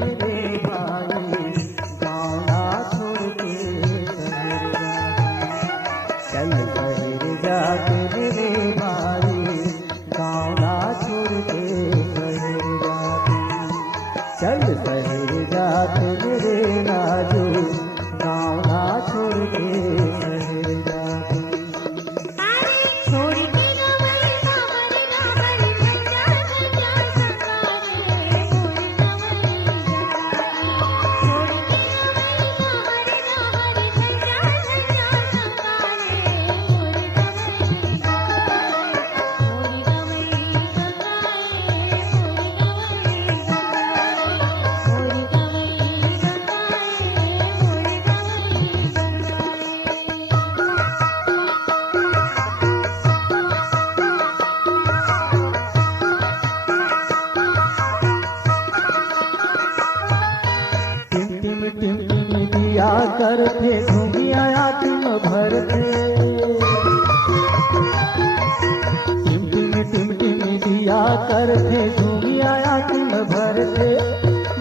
मेरे भाई गाँव ना छोड़ के शहर जाके। चल शहर जाके मेरे भाई गाँव ना छोड़ के शहर जाके। चल शहर जाके मेरे राजू गाँव ना छोड़ के शहर जाके। दिया करते घूमिया तुम भरते। टिम दिया करते घूमिया तुम भरते।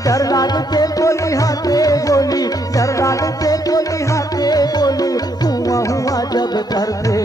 डर लागते बोली हाथे बोली, डर लागते बोली हाथे बोली, हुआ हुआ जब करते